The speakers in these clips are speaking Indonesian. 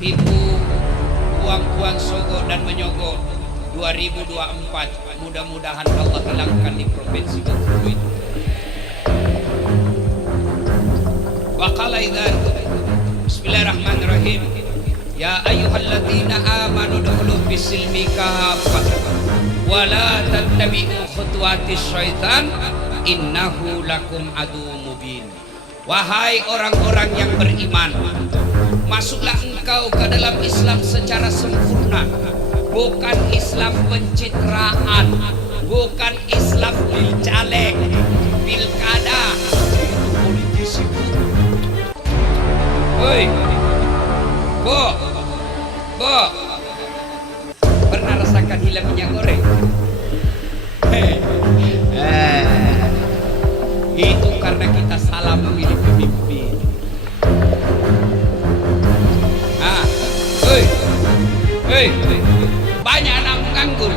Tipu, buang-buang sogok dan menyogok 2024. Mudah-mudahan Allah hilangkan di provinsi Bengkulu itu. Wa qala idzan Bismillahirrahmanirrahim. Ya ayyuhalladzina amanu dukhulu fis-silmi kaffatan wa la tattabi'u khutuwatis syaitan innahu lakum aduwwum mubin. Wahai orang-orang yang beriman, masuklah engkau ke dalam Islam secara sempurna, bukan Islam pencitraan, bukan Islam pilcaleg, pilkada, itu politisi. Woi, Bo, pernah rasakan hilang minyak goreng? Itu karena kita salah memilih pemimpin. Banyak anak menganggur.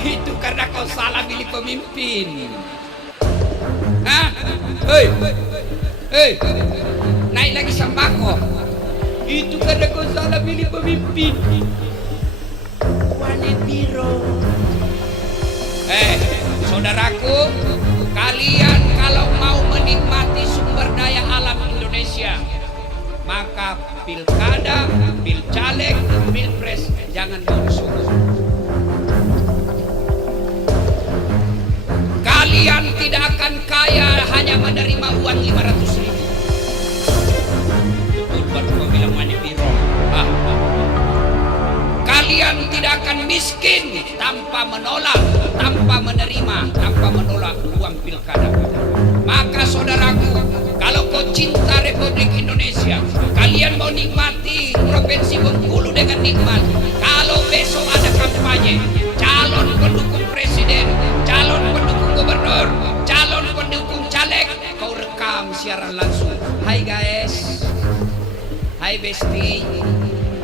Itu karena kau salah pilih pemimpin. Naik lagi sembako. Itu karena kau salah pilih pemimpin. Warna biru. Saudaraku, kalian kalau mau menikmati sumber daya alam Indonesia, maka pilkada, pilcaleg, pilpres jangan bersungguh. Kalian tidak akan kaya hanya menerima uang 500.000. Betul baru kau bilang mani biro. Kalian tidak akan miskin tanpa menolak, tanpa menerima, tanpa menolak uang pilkada. Maka saudaraku, kalau kau cinta Republik Indonesia, kalian mau nikmati Provinsi Bengkulu dengan nikmat. Kalau besok ada kampanye, calon pendukung presiden, calon pendukung gubernur, calon pendukung caleg, kau rekam siaran langsung. Hai guys, hai besti,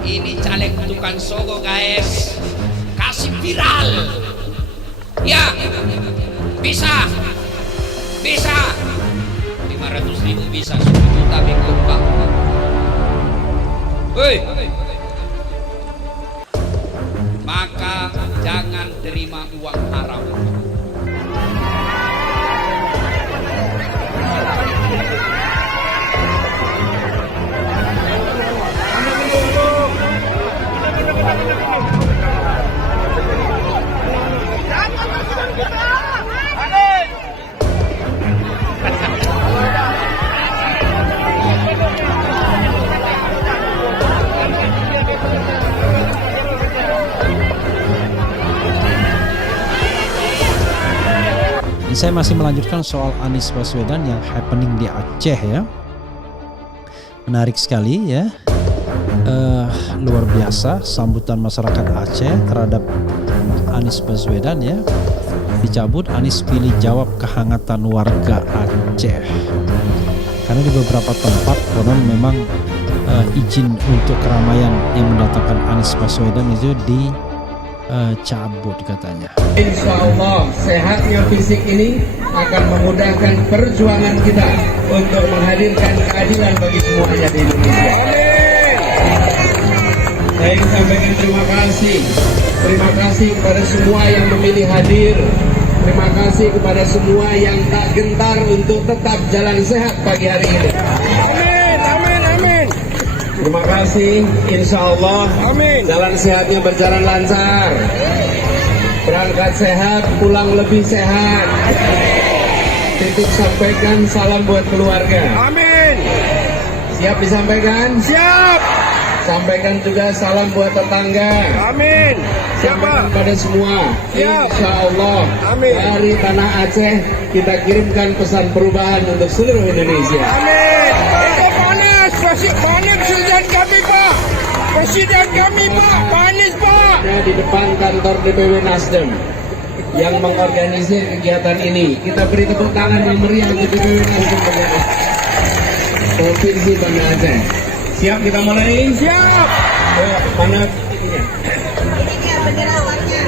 ini caleg tukang sogo guys, kasih viral. Ya, bisa 500.000 bisa 10 juta bingung Pak. Maka jangan terima uang haram. Saya masih melanjutkan soal Anies Baswedan yang happening di Aceh ya. Menarik sekali ya. Luar biasa sambutan masyarakat Aceh terhadap Anies Baswedan ya. Dicabut, Anies pilih jawab kehangatan warga Aceh. Karena di beberapa tempat konon memang izin untuk keramaian yang mendatangkan Anies Baswedan itu dicabut katanya. Insya Allah sehatnya fisik ini akan memudahkan perjuangan kita untuk menghadirkan keadilan bagi semuanya di Indonesia. Saya ingin sampaikan terima kasih kepada semua yang memilih hadir. Terima kasih kepada semua yang tak gentar untuk tetap jalan sehat pagi hari ini. Amin. Terima kasih, insya Allah jalan sehatnya berjalan lancar. Berangkat sehat, pulang lebih sehat. Titip sampaikan salam buat keluarga. Amin. Siap disampaikan? Siap. Sampaikan juga salam buat tetangga. Amin. Siapa? Pada semua. Siap. Insya Allah. Amin. Dari tanah Aceh kita kirimkan pesan perubahan untuk seluruh Indonesia. Amin. Panas presiden kami Pak. Presiden kami Pak. Panis Pak. Di depan kantor DPW Nasdem yang mengorganisir kegiatan ini, kita beri tepuk tangan yang meriah untuk DPW Nasdem Provinsi Banda Aceh. Siap kita mulai? Siap. Mana ininya? Bendera awalnya.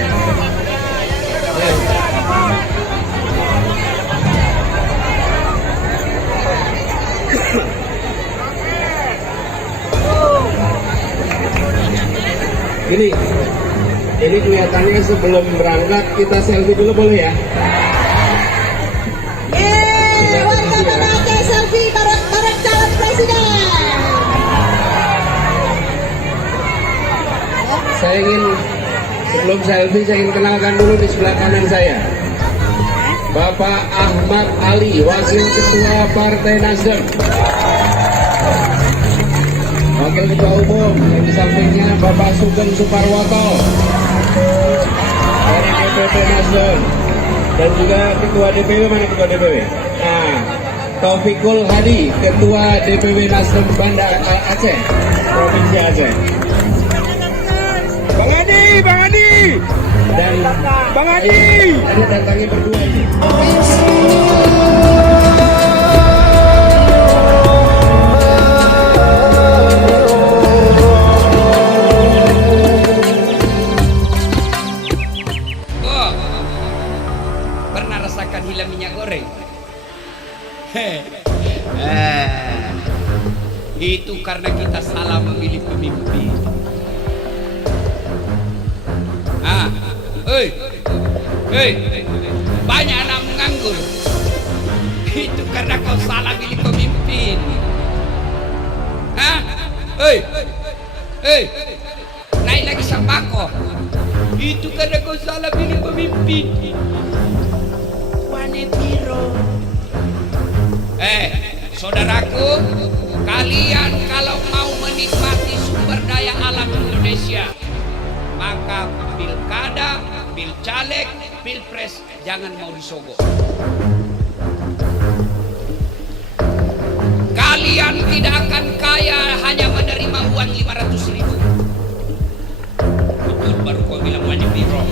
Ini kelihatannya sebelum berangkat kita selfie dulu boleh ya? Yeay, warga Banda Aceh selfie bareng calon presiden. Saya ingin sebelum selfie saya ingin kenalkan dulu di sebelah kanan saya. Bapak Ahmad Ali, Wakil Ketua Partai Nasdem. Wakil Ketua Umum, yang di sampingnya Bapak Sugeng Suparwoto dari DPP Nasdem. Dan juga Ketua DPW, mana Ketua DPW? Nah, Taufikul Hadi, Ketua DPW Nasdem Banda Aceh, Provinsi Aceh. Bang Adi! Dan Bang Adi! Ada datangnya berdua ini. Oh, pernah rasakan hilang minyak goreng? Itu karena kita salah memilih pemimpin. Banyak anak menganggur. Itu karena kau salah pilih pemimpin. Naik lagi sembako. Itu karena kau salah pilih pemimpin. Wane biro. Saudaraku, kalian kalau mau menikmati sumber daya alam Indonesia, maka pilkada, pilcaleg, pilpres jangan mau disogok. Kalian tidak akan kaya hanya menerima uang 500.000. Betul, baru kau bilang wani biro.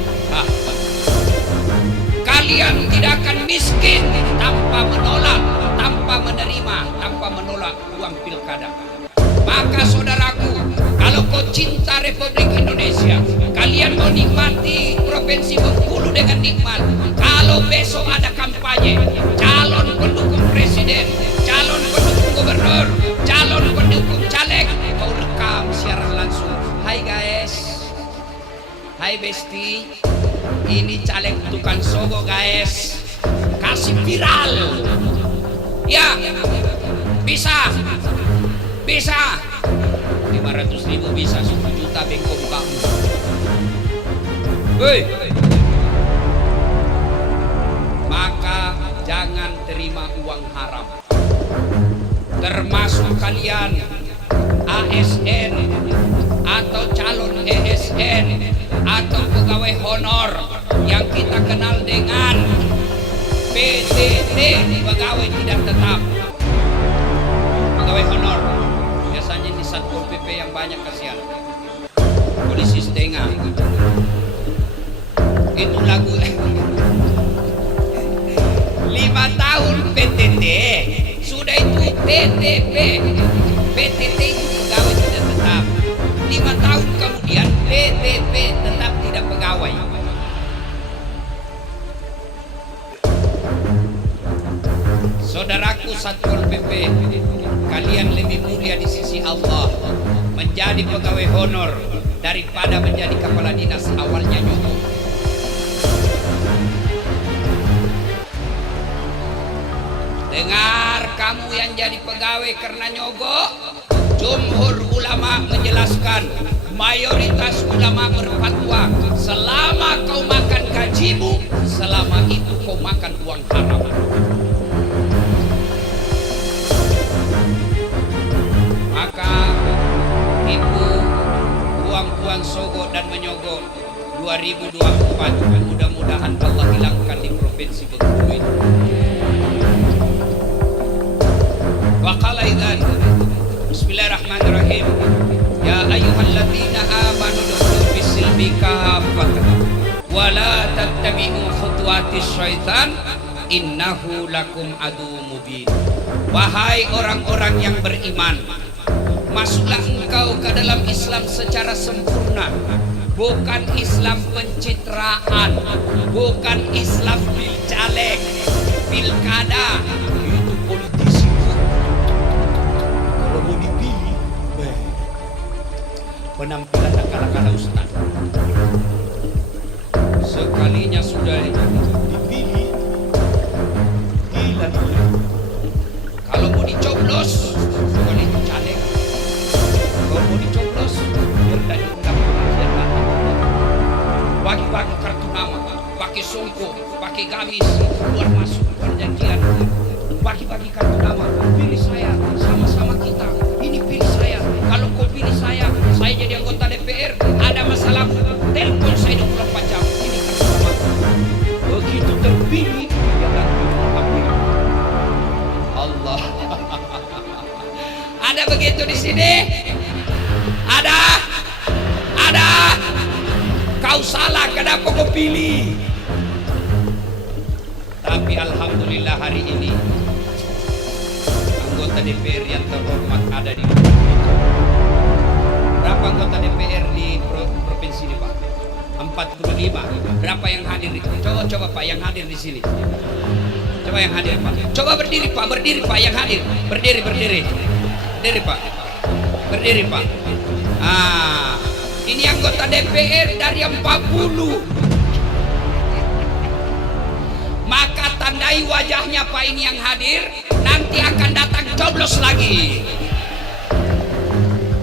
Kalian tidak akan miskin tanpa menolak, tanpa menerima, tanpa menolak uang pilkada. Maka saudaraku, kalau kau cinta Republik Indonesia, kalian mau nikmati Provinsi Bengkulu dengan nikmat. Kalau besok ada kampanye, calon pendukung presiden, calon pendukung gubernur, calon pendukung caleg, kau rekam siaran langsung. Hai guys, hai Besti, ini caleg tukang sogo guys, kasih viral. Ya, bisa. 500.000 bisa, 1 juta bengkok kamu. Maka jangan terima uang haram. Termasuk kalian ASN atau calon ESN atau pegawai honor yang kita kenal dengan PTT, pegawai tidak tetap. Pegawai honor biasanya di Satpol PP yang banyak, kasihan. Polisi setengah. Itu lagu 5 tahun PTT, sudah itu PTP. PTT itu pegawai tidak tetap. 5 tahun kemudian PTP tetap tidak pegawai. Saudaraku Satpol PP, kalian lebih mulia di sisi Allah menjadi pegawai honor daripada menjadi kepala dinas awalnya nyogok. Dengar kamu yang jadi pegawai karena nyogok, jumhur ulama menjelaskan, mayoritas ulama berfatwa, selama kau makan gajimu, selama itu kau makan uang haram. Maka ibu uang sogok dan menyogok 2024 mudah-mudahan Allah hilangkan di provinsi Bengkulu ini. Wa qala idzan Bismillahirrahmanirrahim. Ya ayyuhalladzina amanu dukhulu fis-silmi kaffatan wa la tattabi'u khutuwatis syaitan innahu lakum aduwwum mubin. Wahai orang-orang yang beriman, masuklah engkau ke dalam Islam secara sempurna, bukan Islam pencitraan, bukan Islam pilcaleg, pilkada. Itu politisi kalau mau dipilih, penampilan tak kalah-kalah Ustaz. Sekalinya sudah dipilih, gila dia. Kalau mau dicoblos, sekali itu caleg. Kalau mau dicoblos, biar tak diundang pengajian datang. Bagi-bagi kartu nama, pakai songkok, pakai gamis, keluar masuk perjanjian. Bagi-bagi kartu nama, pilih saya, sama-sama kita. Ini pilih saya. Kalau kau pilih saya jadi anggota DPR. Ada masalah, telepon saya 24 jam. Ini kartu nama. Begitu terpilih, dia lagi ambil. Allah. Ada begitu di sini? Ada. Kau salah, kenapa kau pilih? Tapi alhamdulillah hari ini anggota DPR yang terhormat ada di Provinsi. Berapa anggota DPR di provinsi ini, Pak? 45. Berapa yang hadir? Coba Pak yang hadir di sini. Coba yang hadir, Pak. Coba berdiri, Pak. Berdiri, Pak, yang hadir. Berdiri. Berdiri, Pak. Berdiri, Pak. Ini anggota DPR dari 40. Maka tandai wajahnya Pak ini yang hadir, nanti akan datang coblos lagi.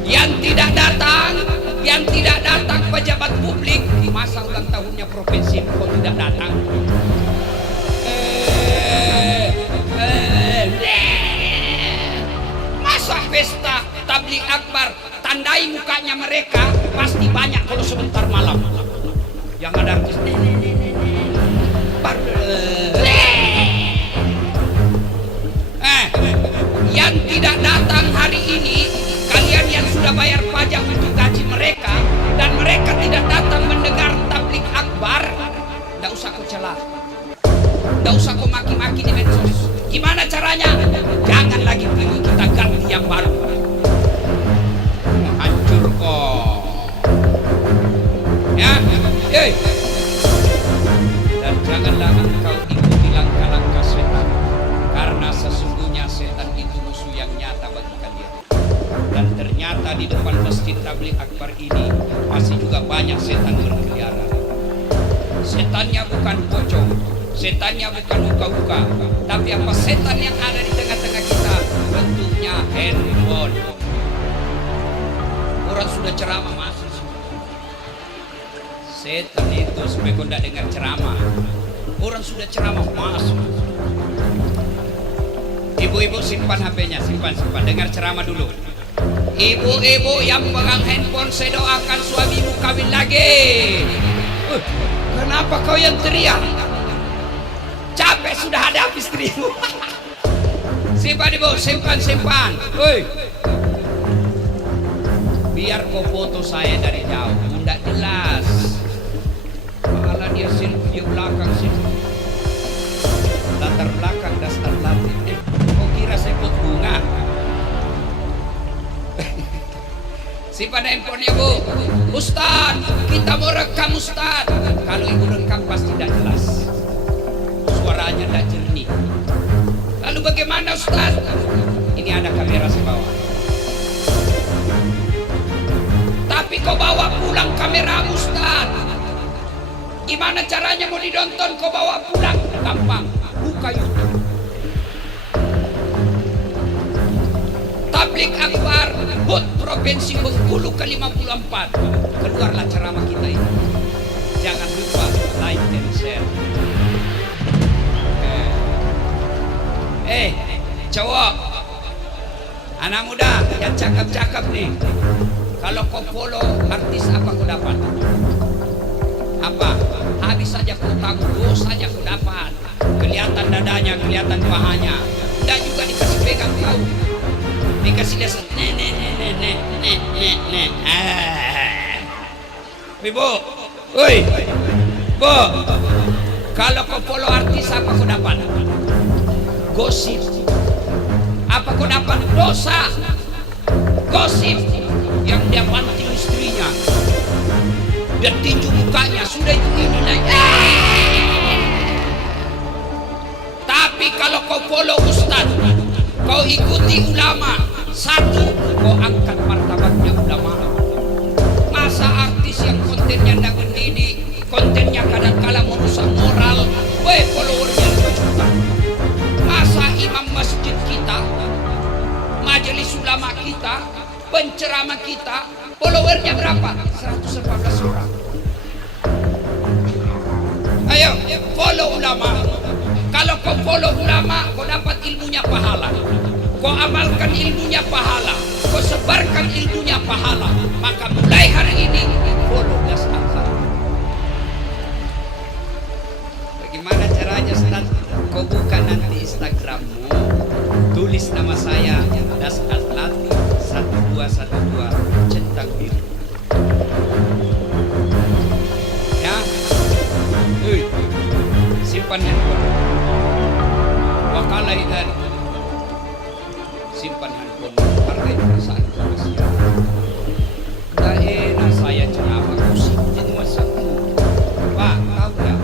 Yang tidak datang pejabat publik, masa ulang tahunnya provinsi kok tidak datang? Masa pesta tabligh akbar, tandai mukanya mereka pasti banyak kalau sebentar malam. Yang ada artis yang tidak datang hari ini, kalian yang sudah bayar pajak untuk gaji mereka dan mereka tidak datang mendengar tabligh akbar, tidak usah kau celah, tidak usah kau maki-maki di medsos. Gimana caranya? Jangan lagi pilih, kita ganti yang baru. Hancur kok ya. Dan janganlah engkau ikuti langkah-langkah setan, karena sesungguhnya setan itu musuh yang nyata bagi kalian. Dan ternyata di depan masjid tabligh akbar ini masih juga banyak setan berkeliaran. Setannya bukan pocong, setannya bukan muka-muka, tapi apa setan yang ada di tengah-tengah kita? Bentuknya handphone. Orang sudah ceramah masuk. Setan itu supaya kau tidak dengar ceramah. Orang sudah ceramah masuk. Ibu-ibu simpan HP-nya, simpan. Dengar ceramah dulu. Ibu-ibu yang pegang handphone, saya doakan suamimu kawin lagi. Kenapa kau yang teriak? Capek sudah ada istrimu. Simpan ibu, simpan. Biar kau foto saya dari jauh, tidak jelas. Malah dia selfie belakang sini. Latar belakang dasar lantai. Kau kira saya pot bunga? Simpan handphonenya, Bu. Ustaz, kita mau rekam Ustaz. Kalau ibu rekam pasti tidak jelas, suaranya tidak jernih. Lalu bagaimana Ustaz? Ini ada kamera di bawah. Tapi kau bawa pulang kamera Ustaz. Gimana caranya mau didonton? Kau bawa pulang? Gampang, buka YouTube. Tabligh akbar HUT Provinsi Bengkulu ke-54. Keluarlah ceramah kita ini. Jangan lupa like dan share. Cowok, anak muda yang cakap-cakap nih, kalau kau follow artis apa kau dapat? Apa? Habis saja kau tanggung, dosa saja kau dapat. Kelihatan dadanya, kelihatan pahanya. Tidak juga dikasih pegang kau. Dikasih dia Ibu, woi, Bu, kalau kau follow artis apa kau dapat? Gosip. Apa kau dapat? Dosa. Gosip yang dia banting istrinya, dia tinju mukanya, sudah itu ini naik. Tapi kalau kau follow Ustaz, kau ikuti ulama, satu, kau angkat martabatnya ulama. ceramah kita, followernya berapa? 114 orang. Ayo, follow ulama. Kalau kau follow ulama, kau dapat ilmunya pahala. Kau amalkan ilmunya pahala. Kau sebarkan ilmunya pahala. Maka mulai hari ini, follow Das Azhar. Bagaimana caranya, Ustaz? Kau buka nanti Instagrammu, tulis nama saya Das Atlati 1212 centang biru. Ya, simpan handphone. Wakalai dan simpan handphone. Hargai perasaan manusia. Tidak enak saya ceramah musik jenuasaku. Pak, tahu nggak?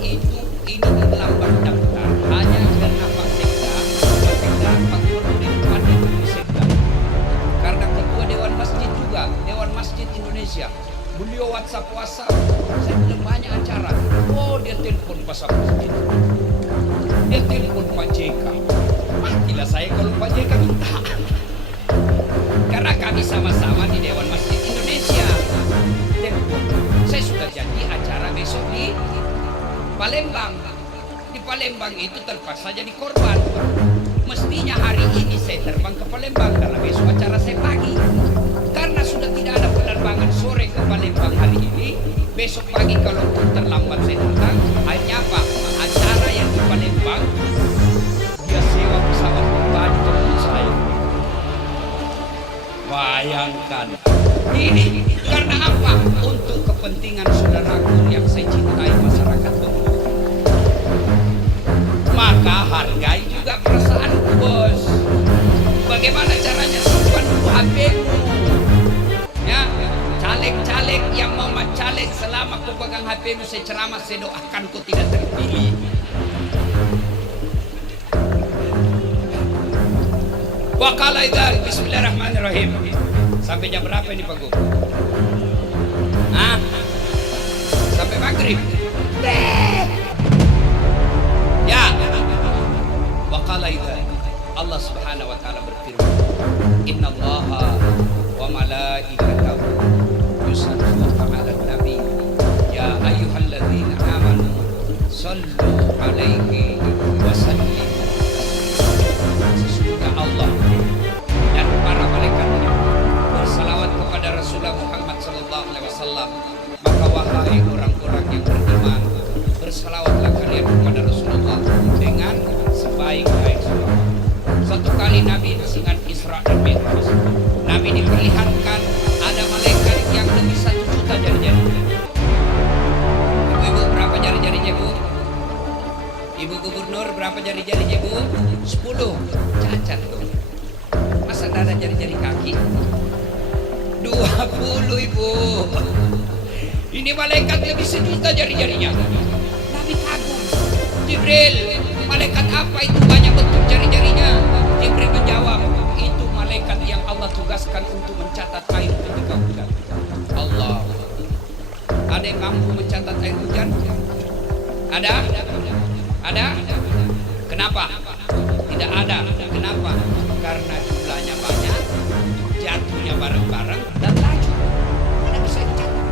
Ini lambat daftar hanya karena Pak Sekda Pak Gubernur pandai di Sekda. Karena ketua Dewan Masjid juga, Dewan Masjid Indonesia. Beliau WhatsApp, saya bilang banyak acara. Oh, dia telepon pasal masjid. Dia telepon Pak JK. Matilah saya kalau Pak JK minta. Karena kami sama-sama di Dewan Masjid Indonesia. Telepon. Saya sudah janji acara besok di Palembang. Di Palembang itu terpaksa jadi korban. Mestinya hari ini saya terbang ke Palembang karena besok acara saya pagi. Karena sudah tidak ada penerbangan sore ke Palembang hari ini, besok pagi kalau terlambat saya datang, hanya apa? Acara yang di Palembang, dia sewa pesawat pribadi untuk saya. Bayangkan. Ini karena apa? Untuk kepentingan saudaraku yang saya cintai, masyarakat Bengkulu. Maka hargai juga perasaan bos. Bagaimana caranya? Simpan dulu HP-mu. Ya, caleg-caleg yang mau mencaleg selama kau pegang HP-mu, saya ceramah, saya doakan kau tidak terpilih. Waqala idzal bismillahirrahmanirrahim. Sampai jam berapa ini Pak Gub? Sampai maghrib. Ya. Waqala idzal. Allah Subhanahu wa taala berfirman, "Innallaha wa malaikatahu yusalluna 'alan nabi ya ayyuhalladzina amanu sallu 'alaihi wa sallimu." Sesungguhnya Allah dan para malaikatnya bersalawat kepada Rasulullah Muhammad sallallahu alaihi wasallam. Maka wahai orang-orang yang beriman, bersalawatlah kalian kepada Rasulullah dengan sebaik-baik salawat. Suatu kali Nabi dengan Isra dan Mi'raj, Nabi diperlihatkan ada malaikat yang lebih 1 juta jari-jari. Ibu-ibu berapa jari-jarinya Bu? Ibu Gubernur berapa jari-jarinya Bu? 10. Cacat tuh. Masa ada jari-jari kaki? 20 Ibu. Ini malaikat lebih 1 juta jari-jarinya. Nabi kagum. Jibril, malaikat apa itu banyak bentuk jari-jarinya? Jibril menjawab, itu malaikat yang Allah tugaskan untuk mencatat air ketika hujan. Allah. Ada yang mampu mencatat air hujan? Ada? Ada? Kenapa? Tidak ada. Kenapa? Karena jumlahnya banyak, jatuhnya bareng-bareng, dan laju. Mana bisa dicatat?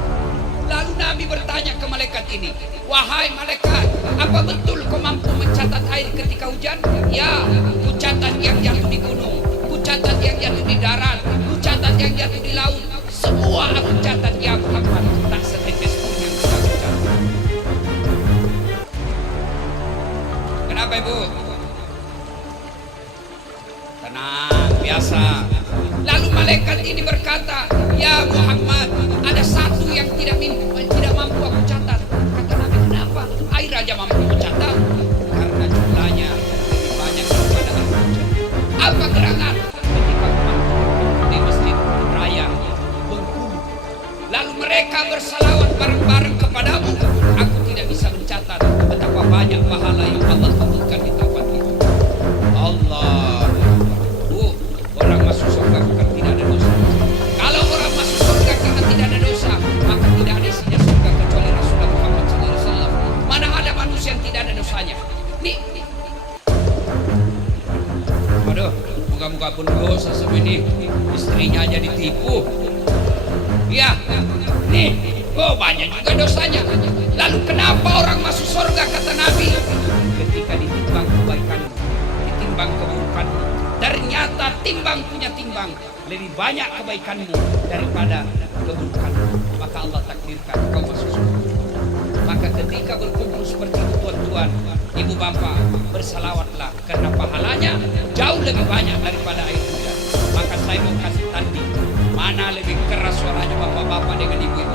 Lalu Nabi bertanya ke malaikat ini, wahai malaikat, apa betul kau mampu mencatat air ketika hujan? Ya, ku catat yang jatuh di gunung, ku catat yang jatuh di darat, ku catat yang jatuh di laut. Semua aku catat ya Muhammad, tak setetes pun yang tidak aku catat. Kenapa Ibu? Tenang, biasa. Lalu malaikat ini berkata, ya Muhammad, ada satu yang tidak mampu aku catat. Kata Nabi, kenapa? Air aja mampu aku catat. Karena jumlahnya lebih banyak daripada air hujan. Apa gerangan? Ketika di Masjid Raya Bengkulu, lalu mereka bersalawat bareng-bareng kepadamu, aku tidak bisa mencatat betapa banyak pahala yang Allah tentukan di tempat itu. Allah. Orang masuk surga bukan tidak ada dosa. Kalau orang masuk surga karena tidak ada dosa, maka tidak ada isinya surga kecuali Rasulullah Muhammad SAW. Mana ada manusia yang tidak ada dosanya? Nih. Aduh, muka-muka pun dosa seperti ini. Istrinya jadi Ya, nih, oh banyak juga dosanya. Lalu kenapa orang masuk surga kata Nabi? Ketika ditimbang kebaikanmu, ditimbang keburukanmu, ternyata timbang punya timbang lebih banyak kebaikanmu daripada keburukanmu. Maka Allah takdirkan kau masuk surga. Maka ketika berkumpul seperti itu tuan-tuan, ibu bapak, bersalawatlah karena pahalanya jauh lebih banyak daripada air hujan. Maka saya mau kasih tanding mana lebih keras suaranya bapak-bapak dengan ibu-ibu.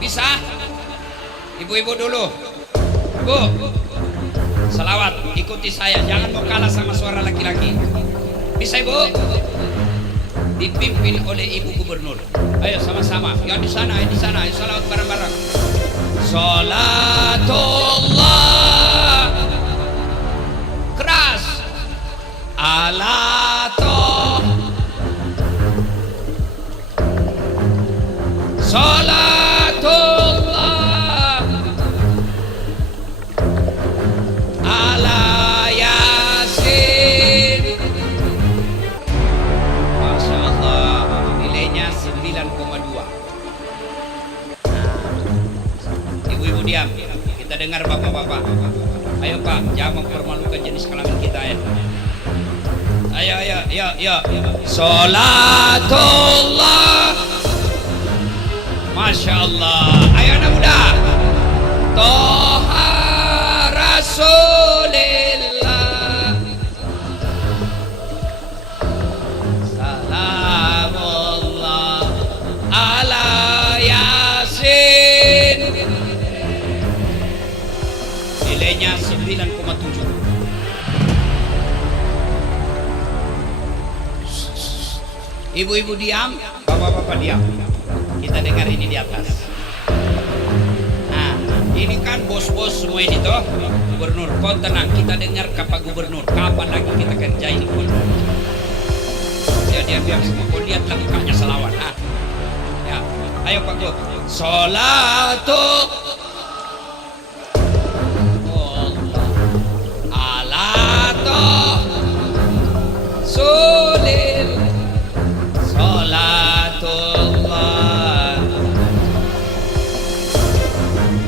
Bisa? Ibu-ibu dulu. Bu, salawat, ikuti saya. Jangan mau kalah sama suara laki-laki. Bisa ibu? Dipimpin oleh ibu gubernur. Ayo sama-sama. Yang di sana, yang di sana. Ayo salawat bareng-bareng. Salatullah. Keras. Ala toh. Salatullah ala Yasin. Masya Allah, nilainya 9,2. Ibu-ibu diam, kita dengar bapak-bapak. Ayo Pak, jangan mempermalukan jenis kelamin kita ya. Ayo. Salatullah. Masya Allah. Ayo anak muda. Toha Rasulillah. Salamullah ala Yasin. Nilainya 9,7. Ibu-ibu diam, bapak-bapak diam. Kita dengar ini di atas. Nah, ini kan bos-bos semua ini toh. Gubernur, kau tenang, kita dengar kata gubernur. Kapan lagi kita kerjain gubernur? Ya diam semua. Kau lihatlah mukanya selawat. Nah, ya, ayo Pak Gub. Salatu Allah ala Rasulil. Salatullah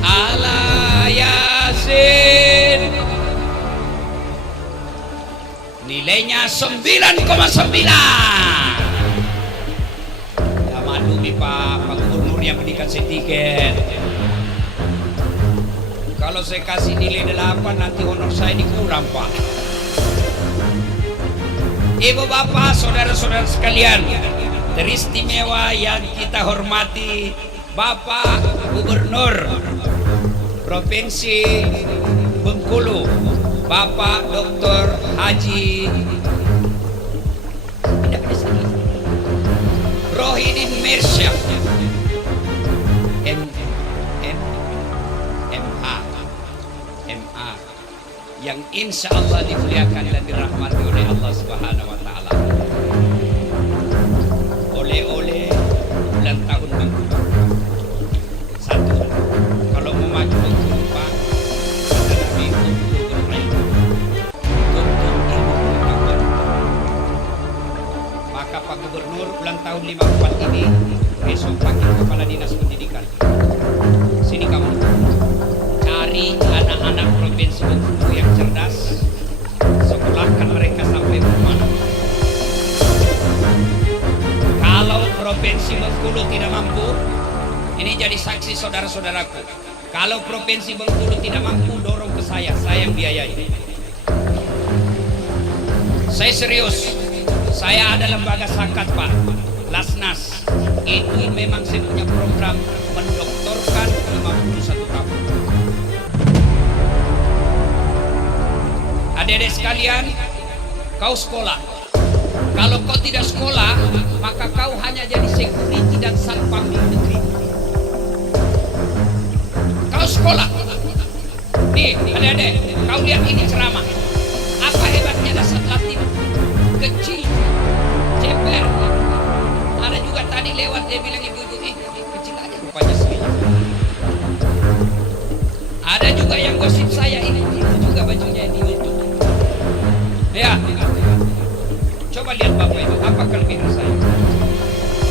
ala Yasin. Nilainya 9,9. Ya maklumi Pak Gubernur yang berikan saya tiket. Kalau saya kasih nilai 8 nanti honor saya dikurang Pak. Ibu bapak, saudara-saudara sekalian, teristimewa yang kita hormati Bapak Gubernur Provinsi Bengkulu, Bapak Dr. Haji Rohidin Mirsya MA yang insya Allah dimuliakan dan dirahmati oleh Allah Subhanahu wa Ta'ala. Oleh-oleh bulan tahun Bengkulu. Satu, kalau mau maju Bengkulu Pak, kata Nabi Bengkulu berilmu, tuntut ilmu pengetahuan. Maka Pak Gubernur ulang tahun 54 ini besok panggil Kepala Dinas Pendidikan. Sini kamu. Cari anak-anak Provinsi Bengkulu yang cerdas, sekolahkan mereka sampai rumah. Kalau Provinsi Bengkulu tidak mampu, ini jadi saksi saudara-saudaraku. Kalau Provinsi Bengkulu tidak mampu, dorong ke saya yang biayai. Saya serius, saya ada lembaga zakat Pak, Lasnas. Itu memang saya punya program mendoktorkan 51 tahun. Adik-adik sekalian, kau sekolah. Kalau kau tidak sekolah, maka kau hanya jadi security dan satpam di negeri. Kau sekolah. Nih, adik-adik, kau lihat ini ceramah. Apa hebatnya dasar Latin? Kecil, ceper. Ada juga tadi lewat dia bilang ibu-ibu, kecil aja rupanya segini. Ada juga yang gosip saya ini juga bajunya di YouTube. Ya, coba lihat Bapak itu, apa kelebihan saya?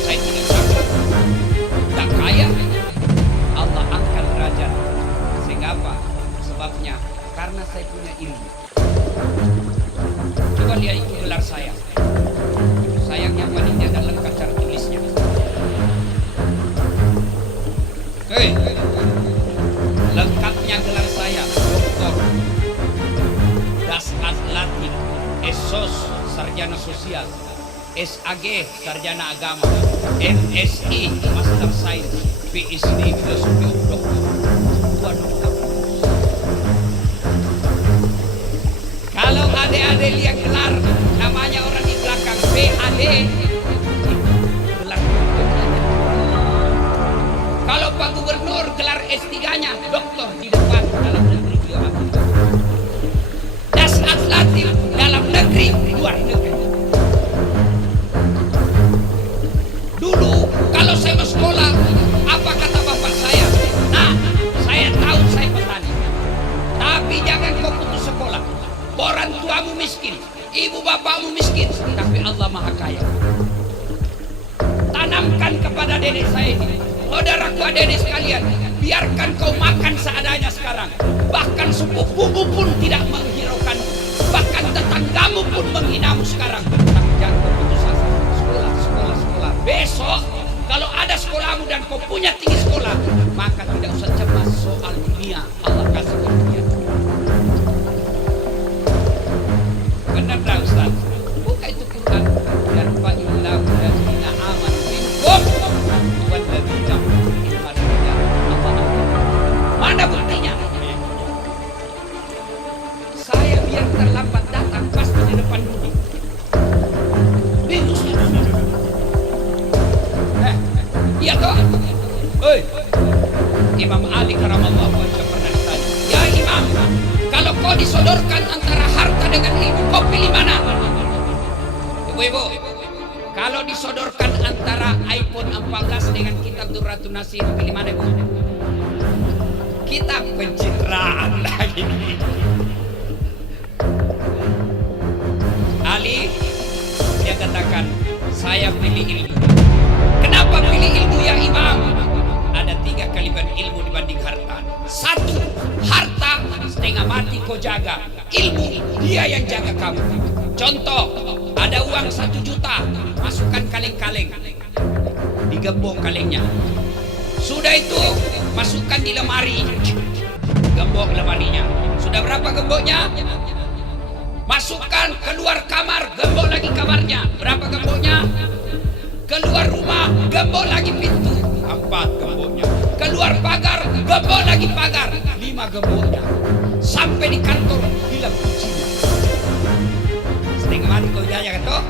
Saya tidak cakap, sarjana sosial, SAG sarjana agama, MSI Master Science, PhD filosofi doktor. Waduh. Kalau adik-adik lihat gelar namanya orang di belakang PhD, gelar doktornya. Kalau Pak Gubernur gelar S3-nya doktor di depan dalam negeri beliau ambil. Das Atlantik dalam negeri, luar negeri. Dulu kalau saya mau sekolah, apa kata bapak saya? Nah, saya tahu saya petani, tapi jangan kau putus sekolah. Orang tuamu miskin, ibu bapakmu miskin, tapi Allah Maha Kaya. Tanamkan kepada dedek saya ini, saudaraku adik-adik sekalian, biarkan kau makan seadanya sekarang. Bahkan sepupumu pun tidak menghiraukan, bahkan tetanggamu pun menghinamu sekarang. Tapi jangan kau putus asa. Sekolah, sekolah, sekolah. Besok kalau ada sekolahmu dan kau punya tinggi sekolah, maka tidak usah cemas soal dunia. Allah kasih kau dunia. Benar tak Ustaz? Buka itu Quran. Yarfa'illahu allazina amanu minkum wallazina utul ilma. Mana buktinya? Saya biar terlambat datang pasti di depan dulu. Iya toh? Oi, Imam Ali karamallahu wajhah pernah ditanya, ya Imam, kalau kau disodorkan antara harta dengan ilmu, kau pilih mana? Ibu-ibu, kalau disodorkan antara iPhone 14 dengan kitab Durratun Nasir, pilih mana Bu? Kitab pencitraan lagi. Ali, dia katakan, saya pilih ilmu. Kenapa pilih ilmu ya Imam? Ada 3 kalimat ilmu dibanding harta. 1, harta setengah mati kau jaga. Ilmu dia yang jaga kamu. Contoh, ada uang 1 juta, masukkan kaleng-kaleng, digembok kalengnya. Sudah itu masukkan di lemari, gembok lemarinya. Sudah berapa gemboknya? Masukkan keluar kamar, gembok lagi kamarnya. Berapa gemboknya? Keluar rumah, gembok lagi pintu, 4 gemboknya. Keluar pagar, gembok lagi pagar, 5 gemboknya. Sampai di kantor, hilang kuncinya. Setengah mati kau jaga toh?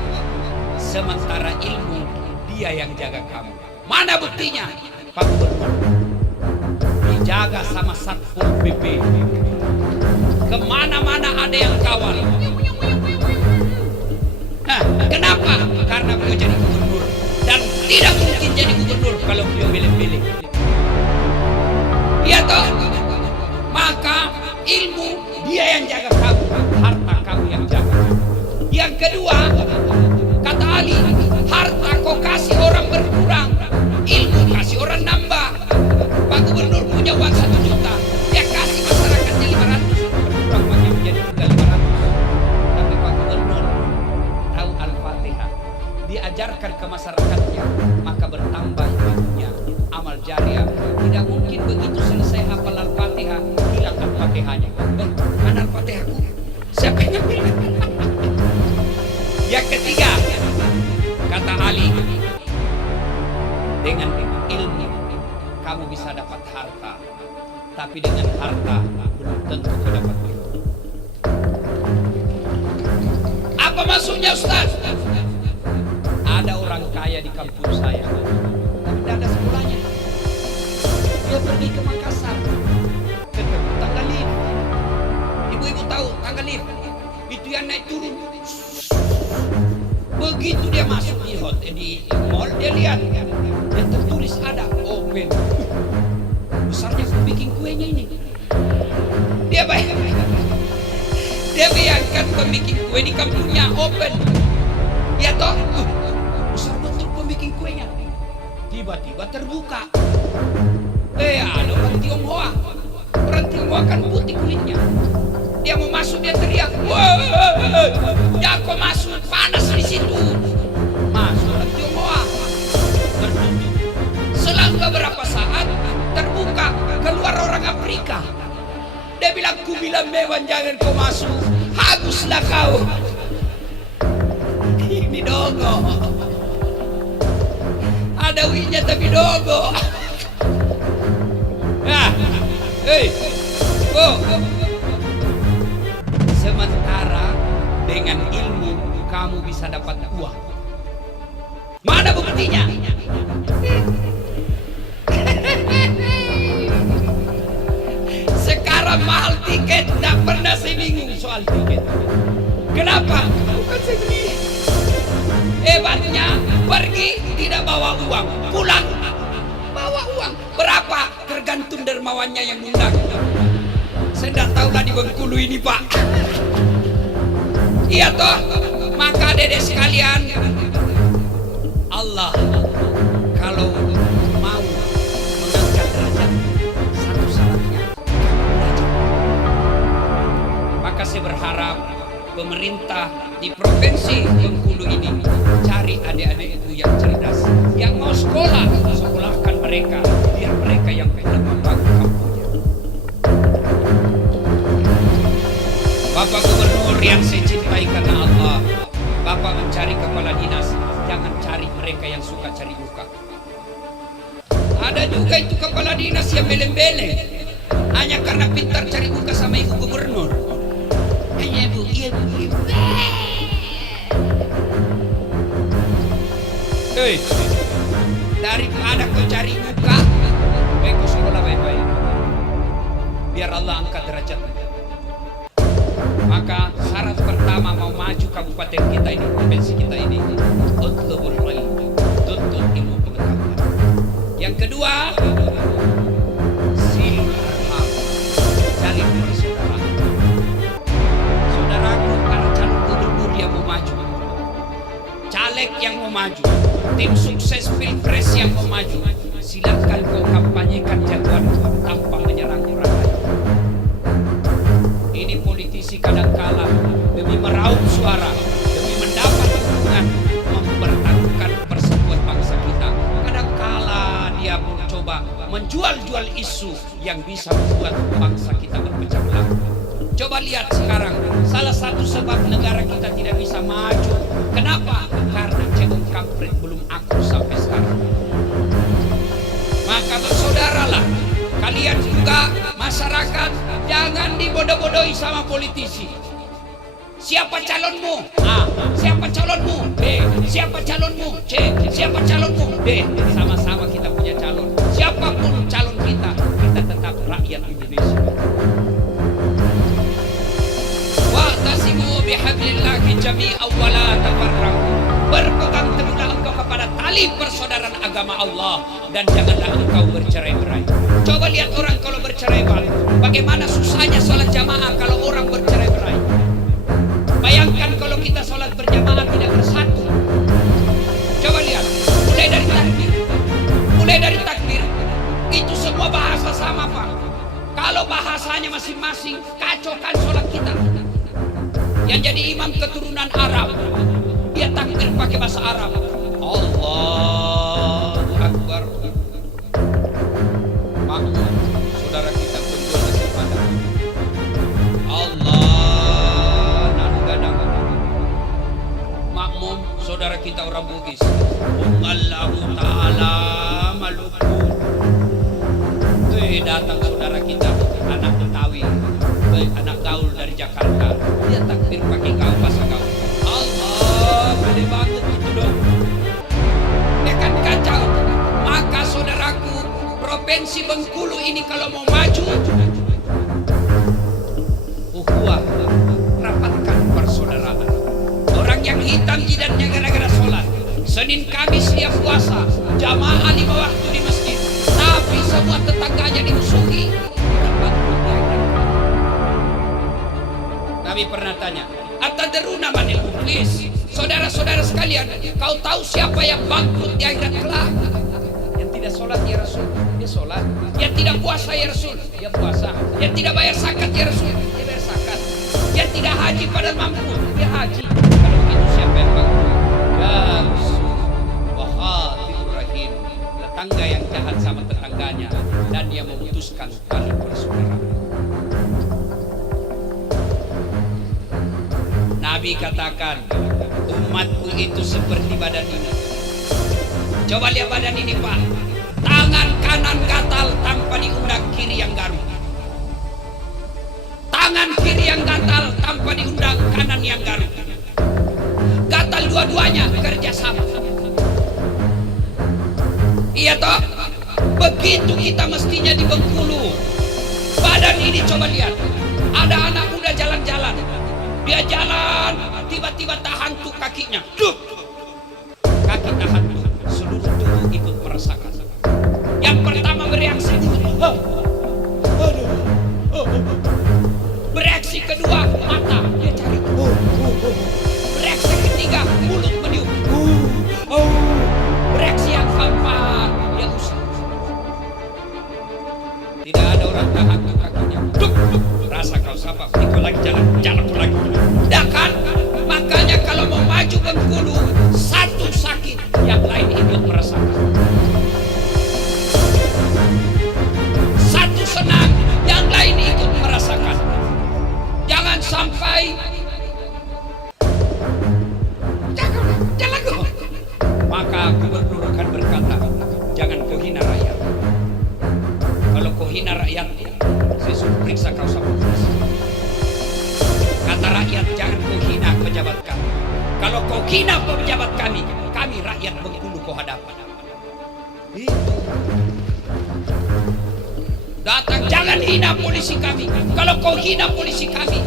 Sementara ilmu dia yang jaga kamu. Mana buktinya? Pak Gubernur dijaga sama Satpol PP. Kemana-mana ada yang kawal. Nah, kenapa? Karena beliau jadi gubernur. Dan tidak mungkin jadi gubernur kalau beliau milih-milih. Iya toh? Maka ilmu dia yang jaga kamu, harta kamu yang jaga. Yang kedua, kata Ali, harta kau kasih orang berkurang, ilmu kasih orang nambah. Pak Gubernur punya uang 1 juta, dia kasih masyarakatnya 500, berkurang makin menjadi 500. Tapi Pak Gubernur tahu Al-Fatihah, diajarkan ke masyarakatnya, maka bertambah ilmunya, amal jariah. Tidak mungkin begitu selesai hafal Al-Fatihah, hilang Al-Fatihahnya. Mana Al-Fatihahku? Siapa yang ngambil? Yang ketiga, kata Ali, dengan ilmu kamu bisa dapat harta, tapi dengan harta belum tentu kau dapat ilmu. Apa maksudnya Ustaz? Ada orang kaya di kampung saya, tapi tidak ada sekolahnya. Dia pergi ke Makassar, ketemu tangga lift. Ibu-ibu tahu tangga lift? Itu yang naik turun. Begitu dia masuk di hotel, di mall, dia lihat, dia tertulis ada open. Besarnya bikin kuenya ini. Dia bayangkan pembikin kue di kampungnya open. Ya toh, besar betul pembikin kuenya. Tiba-tiba terbuka. Ada orang Tionghoa. Orang Tionghoa kan putih kulitnya. Dia mau masuk, dia teriak, wah, jangan kau masuk, panas di situ. Masuk orang Tionghoa, tertutup. Selang beberapa saat terbuka, keluar orang Afrika. Dia bilang, ku bilang Mewan jangan kau masuk, hapuslah kau. dogo. Ada winya tapi dogo. Nah, hei, sementara dengan ilmu kamu bisa dapat uang. Mana buktinya? Sekarang mahal tiket, tidak pernah saya bingung soal tiket. Kenapa? Bukan saya beli. Hebatnya, pergi tidak bawa uang, pulang bawa uang. Berapa? Tergantung dermawannya yang undang. Saya tidak tahu lah di Bengkulu ini, Pak. Iya toh, maka dedek sekalian, Allah kalau mau mengangkat derajat, satu syaratnya belajar. Maka saya berharap pemerintah di provinsi Bengkulu ini cari adik-adik itu yang cerdas, yang mau sekolah, sekolahkan mereka, biar mereka yang bisa membangun kampungnya. Bapak Gubernur yang saya cintai karena Allah, Bapak mencari kepala dinas, jangan cari mereka yang suka cari muka. Ada juga itu kepala dinas yang beleng-beleng, hanya karena pintar cari muka sama Ibu Gubernur. Iya Bu, iya Bu, iya Bu. Hei, daripada kau cari muka, baik kau sekolah baik-baik, biar Allah angkat derajatnya. Maka syarat pertama mau maju kabupaten kita ini, provinsi kita ini, utlubul ilm, tuntut ilmu pengetahuan. Yang kedua, silul arham, jalin persaudaraan. Saudaraku, para calon gubernur yang mau maju, caleg yang mau maju, tim sukses pilpres yang mau maju, silakan kau kampanyekan jagoan tanpa menyerang orang lain. Ini politisi kadangkala demi meraup suara, demi mendapat dukungan, mempertaruhkan persatuan bangsa kita. Kadangkala dia mencoba menjual-jual isu yang bisa membuat bangsa kita berpecah belah. Coba lihat sekarang, salah satu sebab negara kita tidak bisa maju. Kenapa? Karena cebong kampret belum akur sampai sekarang. Maka bersaudaralah, kalian juga masyarakat, jangan dibodoh-bodohi sama politisi. Siapa calonmu? A. Siapa calonmu? B. Siapa calonmu? C. Siapa calonmu? D. Sama-sama kita punya calon. Siapapun calon kita, kita tetap rakyat Indonesia. Wa'tasimu bihablillahi jami'an wa la tafarraqu. Berpegang teguhlah engkau kepada tali persaudaraan agama Allah dan janganlah engkau bercerai-berai. Coba lihat orang kalau bercerai-berai, bagaimana susahnya sholat jamaah kalau orang bercerai-berai. Bayangkan kalau kita sholat berjamaah tidak bersatu. Coba lihat, mulai dari takbir, itu semua bahasa sama Pak. Kalau bahasanya masing-masing, kacaukan sholat kita. Yang jadi imam keturunan Arab, dia takbir pakai bahasa Arab. Allahu Akbar. Makmum saudara kita penjual nasi padang. Allah nanggadang. Makmum saudara kita orang Bugis. Allahu Ta'ala Maluku. Datang saudara kita anak Betawi, anak gaul dari Jakarta, dia takbir pakai gaul bahasa gaul. Allah, gede banget itu dong. Ya kan kacau. Maka saudaraku, provinsi Bengkulu ini kalau mau maju, ukhuwah, rapatkan persaudaraan. Orang yang hitam jidatnya gara-gara sholat, Senin Kamis dia puasa, jamaah 5 waktu di masjid, tapi semua tetangganya dimusuhi. Kami pernah tanya, atadruna manil muflis? Saudara-saudara sekalian, kau tahu siapa yang bangkrut di akhirat kelak? Yang tidak sholat ya Rasul, dia sholat. Yang tidak puasa ya Rasul, dia puasa. Yang tidak bayar zakat ya Rasul, dia bayar zakat. Yang tidak haji padahal mampu, dia haji. Kalau begitu siapa yang bangkrut? Ya Rasul, wahatir rahim. Tetangga yang jahat sama tetangganya dan dia memutuskan tali persaudaraan. Nabi katakan, umatku itu seperti badan ini. Coba lihat badan ini Pak. Tangan kanan gatal tanpa diundang kiri yang garuk. Tangan kiri yang gatal tanpa diundang kanan yang garuk. Gatal dua-duanya kerja sama. Iya toh? Begitu kita mestinya di Bengkulu. Badan ini coba lihat. Ada anak muda jalan-jalan. Dia jalan, tiba-tiba terhantu kakinya. Duh! Kaki terhantu. Seluruh tubuh ikut merasakan. Yang pertama bereaksi. Bereaksi kedua, mata. Dia cari. Bereaksi ketiga, mulut meniup. Bereaksi yang keempat, dia usah. Tidak ada orang terhantu kakinya. Duh! Rasa kau siapa? Ikut lagi jalan pun lagi. Tidak kan? Makanya kalau mau maju Bengkulu, satu sakit, yang lain ikut merasakan. Satu senang, yang lain ikut merasakan. Jangan sampai jangan kau. Maka gubernur akan berkata, jangan kau hina rakyat. Kalau kau hina rakyat, saya suruh periksa kau sama polisi. Kata rakyat, jangan kau hina pejabat kami. Kalau kau hina pejabat kami rakyat Bengkulu kau hadapan. Itu. Datang, jangan hina polisi kami. Kalau kau hina polisi kami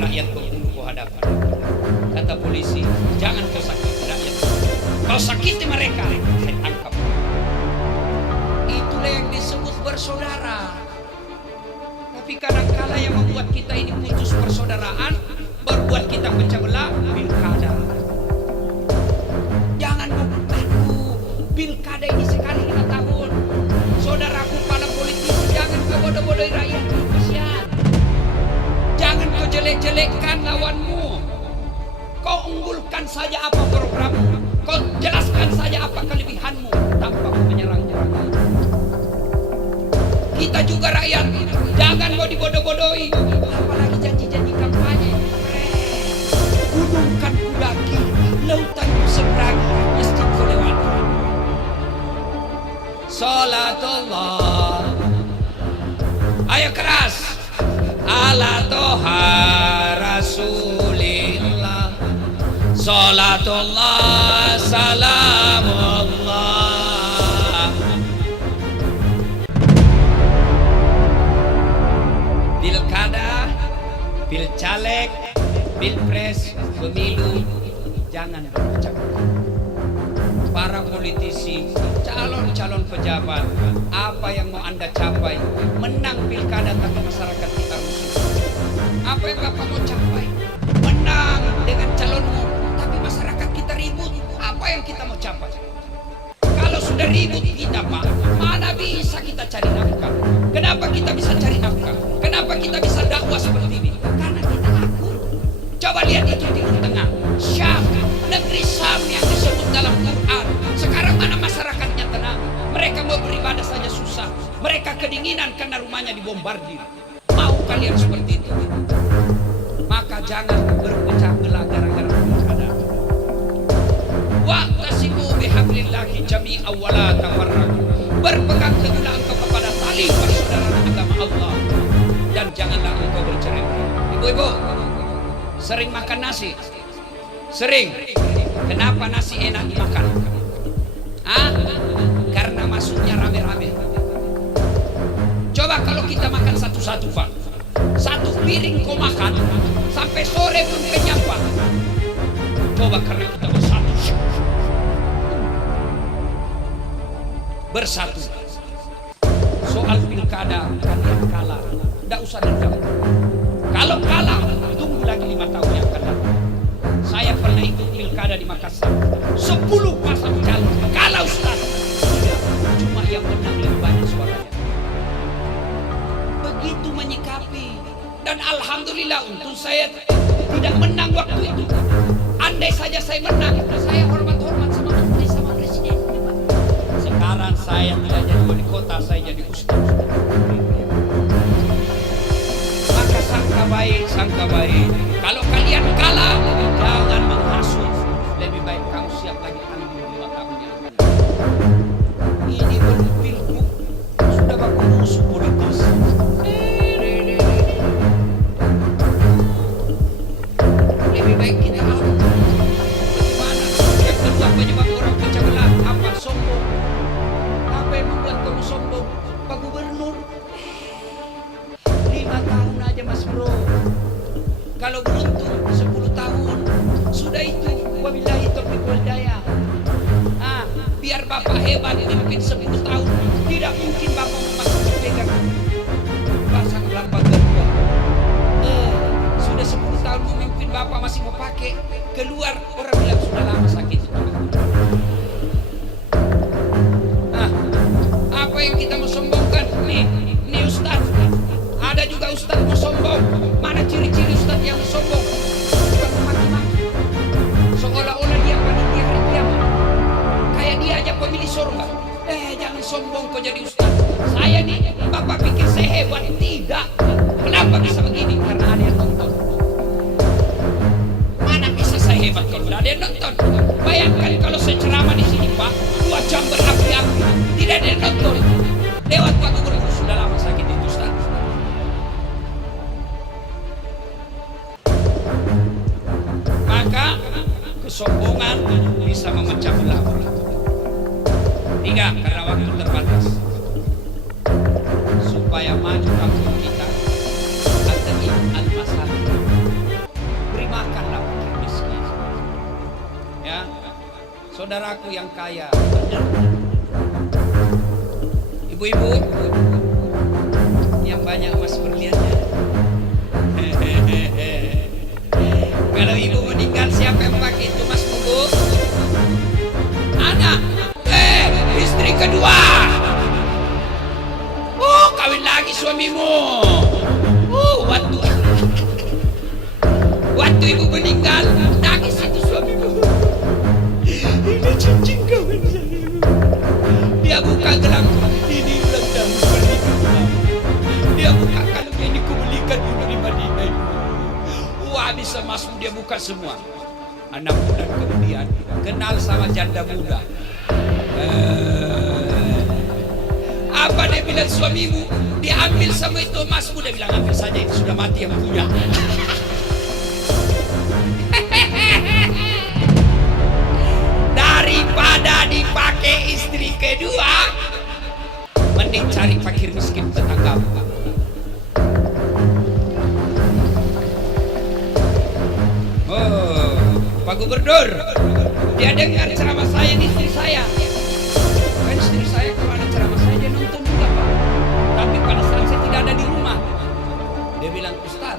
rakyat Bengkulu kau hadapan. Kata polisi, jangan kau sakiti rakyat. Kau sakiti mereka, saya tangkap. Itulah yang disebut bersaudara. Tapi kadang-kala yang membuat kita ini putus persaudaraan, berbuat kita pecah belah, pilkada. Jangan pilkada ini sekali 5 tahun. Saudaraku para politisi, jangan kau bodoh-bodohi rakyat, kasihan. Jangan kau jelek-jelekkan lawanmu. Kau unggulkan saja apa programmu, kau jelaskan saja apa kelebihanmu tanpa menyerang-nyerang. Kita juga rakyat, jangan mau dibodoh-bodohi. Apalagi janji-janji kampanye. Gunung kan kudaki, lautan ku seberangi, masjid ku lewati. Salatullah, ayo keras. Ala toha rasulillah, salatullah salamullah. Pilkada, pilcaleg, pilpres, pemilu, jangan berpecah. Para politisi, calon-calon pejabat, apa yang mau Anda capai? Menang pilkada tapi masyarakat kita rusuh. Apa yang Bapak mau capai? Menang dengan calonmu tapi masyarakat kita ribut. Apa yang kita mau capai? Kalau sudah ribut kita Pak, mana bisa kita cari nafkah? Kenapa kita bisa cari nafkah? Kenapa kita bisa dakwah seperti ini? Karena kita akur. Coba lihat itu Timur Tengah, Syam, negeri Syam yang disebut dalam Quran. Sekarang mana masyarakatnya tenang? Mereka mau beribadah saja susah. Mereka kedinginan karena rumahnya dibombardir. Mau kalian seperti itu? Maka jangan berpecah belah gara-gara pilkada. Wa'tasimu bihablillahi jami'an wa la tafarraqu. Berpegang teguhlah engkau kepada tali persaudaraan agama Allah dan janganlah engkau bercerai. Ibu-ibu, sering makan nasi? Sering. Kenapa nasi enak dimakan? Karena masuknya rame-rame. Coba kalau kita makan satu-satu Pak, satu piring kau makan sampai sore pun kenyang Pak. Coba karena kita bersatu. Soal pilkada kalian kalah, tidak usah dendam. Kalau kalah, tunggu lagi 5 tahun yang akan datang. Saya pernah ikut pilkada di Makassar, 10 pasang calon, kalah Ustaz. Tidak, cuma yang menang lebih banyak suaranya. Begitu menyikapi. Dan alhamdulillah untuk saya tidak menang waktu itu. Andai saja saya menang, saya hormat-hormat sama menteri sama presiden. Sekarang saya tidak jadi wali kota, saya jadi ustaz. Maka sangka baik. Kalau kalian kalah, Jangan menghasut. Lebih baik kamu siap lagi tanggung 5 tahun yang akan datang. Ini belum pilgub, sudah baku musuh politis. Lebih baik kita apa? Bagaimana? Yang kedua, penyebab orang pecah belah apa? Sombong. Apa yang membuat kamu sombong? Pak Gubernur 5 tahun aja Mas Bro. Kalau beruntung 10 tahun. Sudah itu, wabillahi taufiq wal hidayah. Biar Bapak hebat memimpin 10 tahun, tidak mungkin Bapak masih pegang pasang lambang kedua. Sudah 10 tahun memimpin Bapak masih mau pakai, keluar orang bilang sudah lama sakit itu. Apa yang kita mau sombongkan? Nih Ustaz. Ada juga Ustaz mau sombong. Mana ciri-ciri Ustaz yang mau sombong? Bukan maki-maki. Seolah-olah dia panitia hari kiamat. Kayak dia aja pemilik surga. Jangan sombong kau jadi Ustaz. Saya nih, Bapak pikir saya hebat? Tidak. Kenapa bisa begini? Karena ada yang nonton. Mana bisa saya hebat kalau tidak ada yang nonton? Bayangkan kalau saya ceramah di sini Pak, 2 jam berapi-api, tidak ada yang nonton. Lewat Pak Gubernur sudah lama sakit itu Ustaz. Maka kesombongan bisa memecah belah. 3, karena waktu terbatas. Supaya maju kampung kita, At-Ta'im al-Masakin. Beri makanlah fakir miskin. Ya, saudaraku yang kaya, benar. Ibu-ibu yang banyak emas berliannya. Kalau ibu meninggal siapa yang pakai itu Mas Bu? Anak. Istri kedua. Kawin lagi suamimu. Waktu ibu meninggal nangis itu suamimu. Ini cincin kawin saya. Dia buka gelang. Ini ulang tahun pernikahan. Dia buka kalung yang dikembalikan dari Madinah. Habis masuk dia buka semua. 6 bulan kemudian kenal sama janda muda. Apa dia bilang suamimu? Diambil sama itu emasmu. Dia bilang ambil saja, itu sudah mati yang punya. Daripada dipakai istri kedua, mending cari fakir miskin tetangga. Pak Gubernur, dia dengar ceramah saya di istri saya. Kan istri saya kalau ada ceramah saya dia nonton juga Pak. Tapi pada saat saya tidak ada di rumah, dia bilang Ustaz,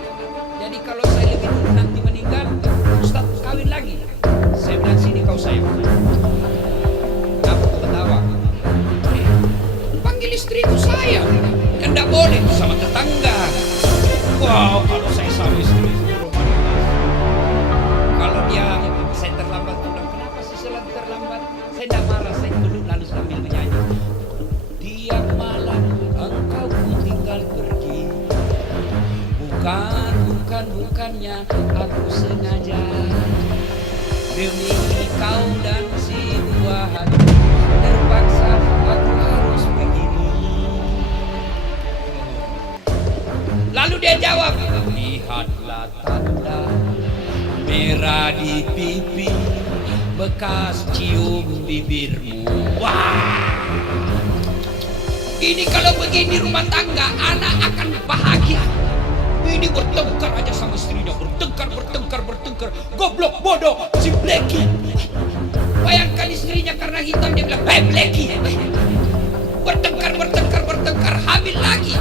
jadi kalau saya lebih dulu nanti meninggal, Ustaz kawin lagi. Saya bilang sini kau sayang. Kenapa kau ketawa? Panggil istriku sayang. Kan tidak boleh itu sama tetangga. Wow, kalau saya sama istriku kalau dia saya terlambat pulang, kenapa sih selalu terlambat? Saya tidak marah, saya duduk lalu sambil menyanyi. Tiap malam engkau ku tinggal pergi, bukannya aku sengaja. Demi kau dan si buah hati, terpaksa aku harus begini. Lalu dia jawab, lihatlah tanda merah di pipi, bekas cium bibirmu. Wah, ini kalau begini rumah tangga, anak akan bahagia. Ini bertengkar aja sama istrinya, bertengkar. Goblok bodoh si Blacky. Bayangkan istrinya karena hitam dia bilang, "Hey Blacky." Bertengkar, hamil lagi.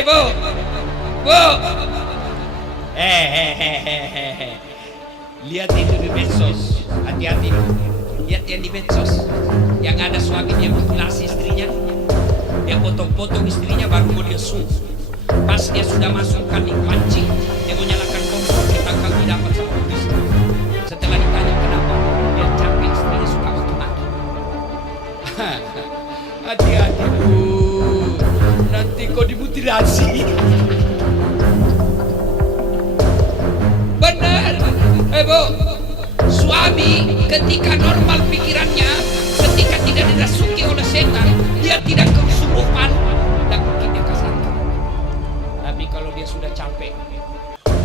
Bu. Lihat itu di medsos. Hati-hati. Lihat yang di medsos. Yang ada suami dia mutilasi istrinya. Dia potong-potong istrinya baru mau dia suruh. Pas dia sudah masukkan di panci, dia mau nyalakan kompor, ditangkap didapat sama polisi. Setelah ditanya kenapa, dia capek istrinya suka maki-maki. Hati-hati Bu. Nanti kau akomodasi. Benar. Bu, suami ketika normal pikirannya, ketika tidak dirasuki oleh setan, dia tidak kesurupan, tidak mungkin dia kasarkan. Tapi kalau dia sudah capek,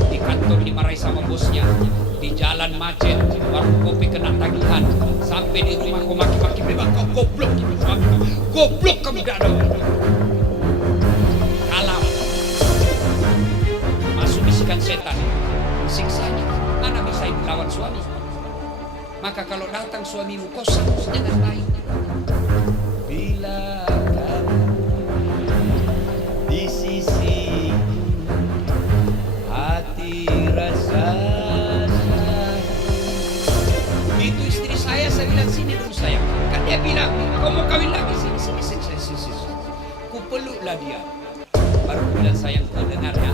di kantor dimarahi sama bosnya, di jalan macet, warung kopi kena tagihan, sampai di rumah kau maki-maki, memang kau goblok gitu suami, goblok kamu dado. Kalam, masuk bisikan setan, siksanya, mana bisa ibu lawan suami? Maka kalau datang suamimu, kau sambut dengan baik. Bila kamu di sisi hati rasa itu istri saya bilang sini dulu sayang. Kan dia bilang kau mau kawin lagi sini. Ku peluklah dia. Baru bilang sayang kau dengar ya.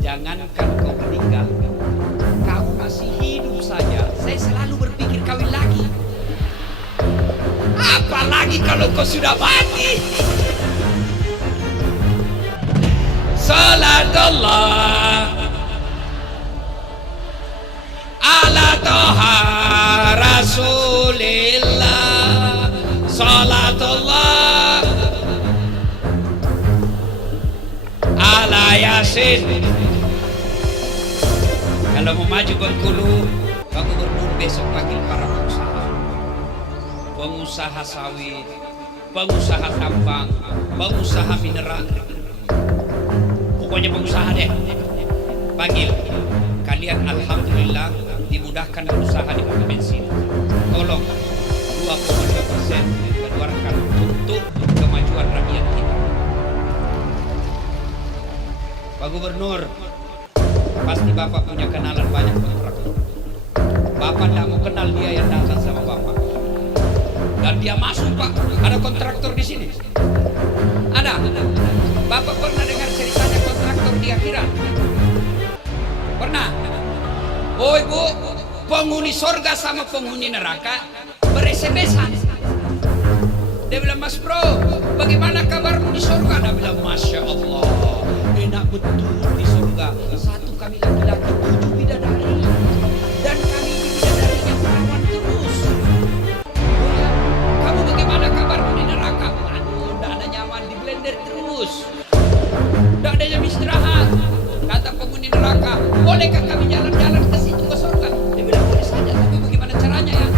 Jangankan kau meninggal, kau masih hidup saja, saya selalu berpikir kawin lagi. Apalagi kalau kau sudah mati. Salatullah ala toha rasulillah. Salatullah ala yasin. Kalau mau maju Bengkulu, Pak Gubernur besok panggil para pengusaha sawit, pengusaha tambang, pengusaha mineral, pokoknya pengusaha deh. Panggil kalian, alhamdulillah dimudahkan berusaha di pom bensin. Tolong 2,2% keluarkan untuk kemajuan rakyat kita. Pak Gubernur, pasti Bapak punya kenalan banyak kontraktor. Bapak tidak mau kenal dia yang datang sama Bapak. Dan dia masuk, Pak. Ada kontraktor di sini. Ada. Bapak pernah dengar ceritanya kontraktor di akhirat? Pernah? Oh ibu, penghuni sorga sama penghuni neraka beres-beresan. Dia bilang, Mas Bro, bagaimana kabarmu di sorga? Dia bilang, Masya Allah, enak betul di sorga. Satu kami laki-laki, 7 bidadari. Dan kami di bidadarinya perawan terus. Kamu bagaimana kabarmu di neraka? Aduh, tidak ada nyaman, di blender terus. Tidak ada jam istirahat. Kata penghuni neraka, bolehkah kami jalan-jalan ke situ ke sorga? Dia bilang, boleh saja, tapi bagaimana caranya ya?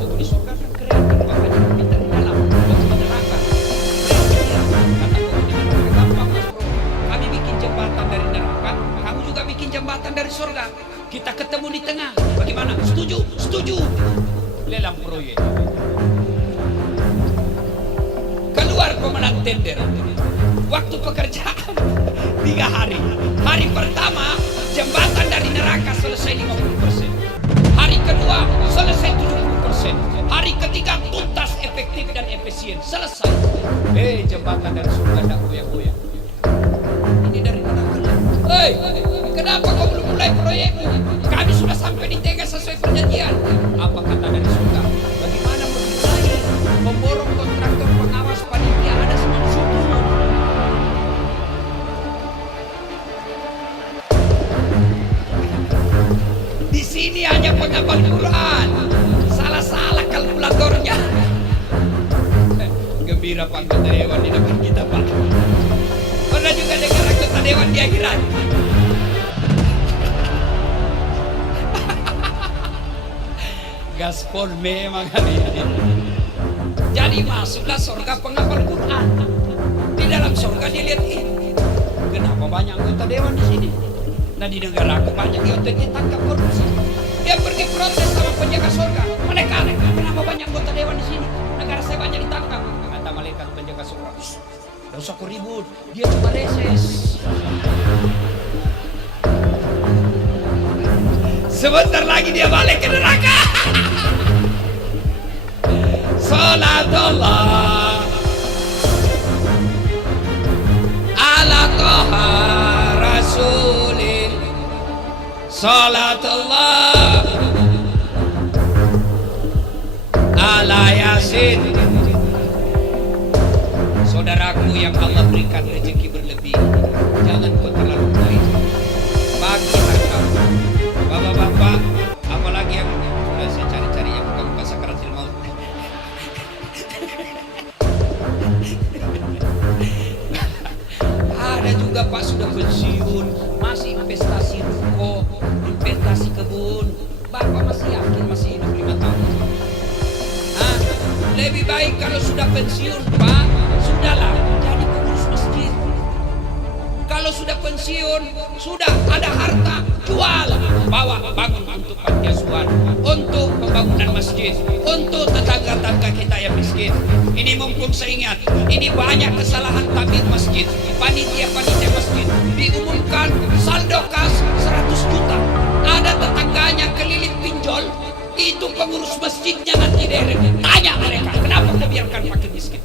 Penghuni sorga kan keren, makanya kita di dalam. Penghuni neraka, keren. Kata penghuni neraka, gampang Mas Bro. Kami bikin jembatan dari neraka, kamu juga bikin jembatan dari sorga. Kita ketemu di tengah. Bagaimana? Setuju? Setuju. Lelang proyek. Keluar pemenang tender. Waktu pekerjaan 3 hari. Hari pertama jembatan dari neraka selesai 50%. Hari kedua selesai 70%. Hari ketiga tuntas, efektif dan efisien. Selesai. Jembatan dari surga tidak goyang-goyang. Ini dari neraka. Kenapa kau belum mulai proyekmu? Kami sudah sampai di tengah sesuai perjanjian. Apa kata dari surga? Bagaimana memulai memborong kontraktor pengawas panitia, ada semua di situ. Di sini hanya penghafal Quran. Salah-salah kalkulatornya. Gembira Pak anggota dewan di depan kita, Pak. Pernah juga dengar anggota dewan di akhirat? Gaspol memang hari ini. Jadi masuklah surga penghafal Quran. Di dalam surga dia lihat ini. Kenapa banyak anggota dewan di sini? Nah di negara aku banyak yang ditangkap korupsi. Dia pergi protes sama penjaga surga. Mereka, kenapa banyak anggota dewan di sini? Negara saya banyak ditangkap. Kata malaikat penjaga surga, tidak usah kau ribut, dia cuma reses. Sebentar lagi dia balik ke neraka. Salatullah ala toha rasulil. Salatullah ala yasin. Saudaraku yang Allah berikan rezeki berlebih, Tapi jangan kau terlalu baik. Bagi harta bapak-bapak, apalagi yang sudah saya cari-cari yang bukan sakaratil maut. Ada juga Pak sudah pensiun, masih investasi ruko, investasi kebun. Bapak masih yakin masih hidup 5 tahun? Hah? Lebih baik kalau sudah pensiun Pak, sudahlah jadi pengurus masjid. Kalau sudah pensiun, sudah ada harta, jual, bawa bangun untuk panti asuhan, untuk pembangunan masjid, untuk tetangga-tetangga kita yang miskin. Ini mumpung saya ingat, ini banyak kesalahan tabir masjid, panitia-panitia masjid diumumkan saldo kas 100 juta. Ada tetangganya keliling pinjol, itu pengurus masjidnya nanti deret. Tanya mereka, kenapa kau biarkan fakir miskin?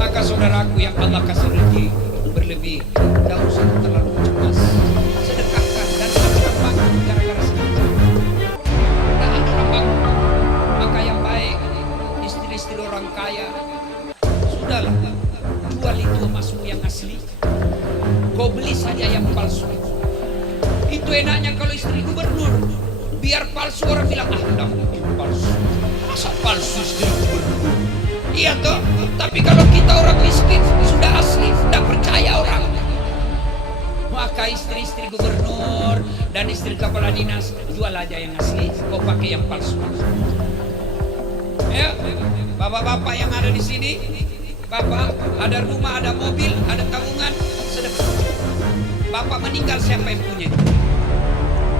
Maka saudaraku yang Allah kasih rezeki berlebih, tidak usah terlalu cemas. Sedekahkan dan ada orang bangun gara-gara sedekah. Tidak ada orang bangun. Maka yang baik, istri-istri orang kaya, sudahlah, jual itu emasmu yang asli. Kau beli saja yang palsu. Itu enaknya kalau istri gubernur. Biar palsu orang bilang, tidak mungkin palsu. Masa palsu istri gubernur? Iya toh, tapi kalau kita orang miskin sudah asli, sudah percaya orang. Maka istri-istri gubernur dan istri kepala dinas jual aja yang asli, kau pakai yang palsu. Ya, bapak-bapak yang ada di sini, bapak ada rumah, ada mobil, ada tabungan, sedekah. Bapak meninggal siapa yang punya?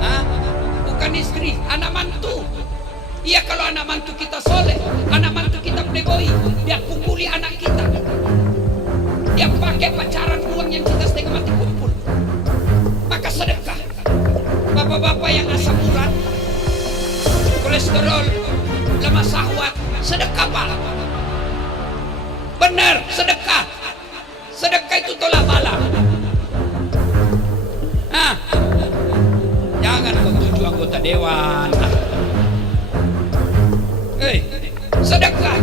Hah? Bukan istri, anak mantu. Iya kalau anak mantu kita soleh, anak mantu kita playboy, dia pukuli anak kita. Dia pakai pacaran uang yang kita setengah mati kumpul. Maka sedekah. Bapak-bapak yang asam urat, kolesterol, lemah syahwat, sedekah Pak. Benar, sedekah. Sedekah itu tolak bala. Nah, jangan kau tuju anggota dewan. Sedekah.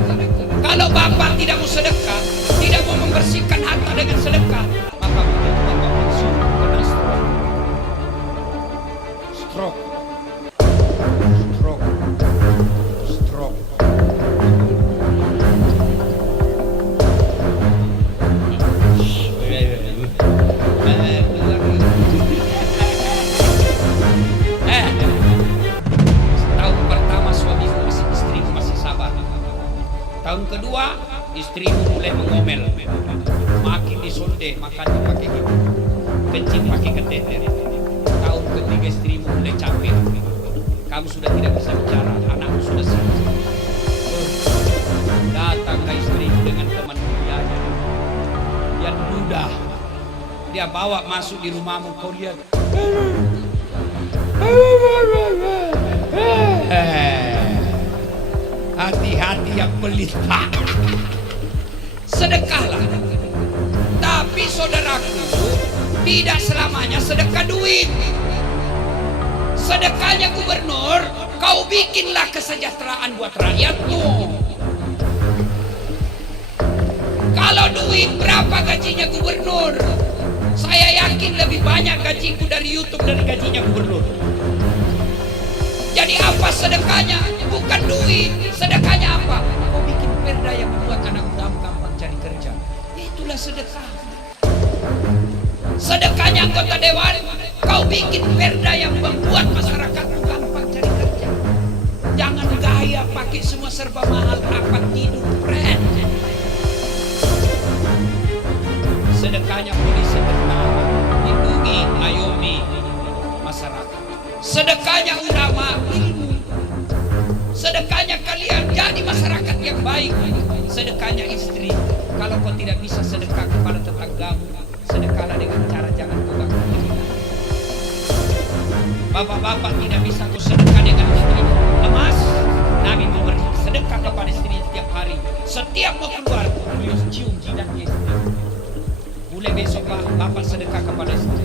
Kalau bapak tidak mau sedekah, tidak mau membersihkan harta dengan sedekah, maka bapak pensiun kena stroke. Tahun pertama suamimu masih, istrimu masih sabar. Tahun kedua istrimu mulai mengomel, makin disonde, makannya pakai gitu, kencing pakai keteter. Tahun ketiga istrimu mulai capek, kamu sudah tidak bisa bicara, anakmu sudah sibuk. Datanglah istrimu dengan teman kuliahnya yang duda, dia bawa masuk di rumahmu, kau lihat, hati-hati yang pelit. Sedekahlah. Tapi saudaraku, tidak selamanya sedekah duit. Sedekahnya gubernur, kau bikinlah kesejahteraan buat rakyatmu. Kalau duit, berapa gajinya gubernur? Saya yakin lebih banyak gajiku dari YouTube dari gajinya gubernur. Jadi apa sedekahnya? Bukan duit. Sedekahnya apa? Kau bikin perda yang membuat anak mudamu gampang cari kerja. Itulah sedekah. Sedekahnya anggota dewan, kau bikin perda yang membuat masyarakatmu gampang cari kerja. Jangan gaya pakai semua serba mahal, rapat tidur, keren. Sedekahnya polisi tentara, lindungi, ayomi masyarakat. Sedekahnya ulama, ilmu. Sedekahnya kalian jadi masyarakat yang baik. Sedekahnya istri, kalau kau tidak bisa sedekah kepada tetanggamu, sedekahlah dengan cara jangan kau ganggu dirinya. Bapak-bapak tidak bisa kau sedekah dengan istri emas. Nabi memberi sedekah kepada istri setiap hari. Setiap mau keluar, beliau cium jidatnya istri. Mulai besok bapak sedekah kepada istri.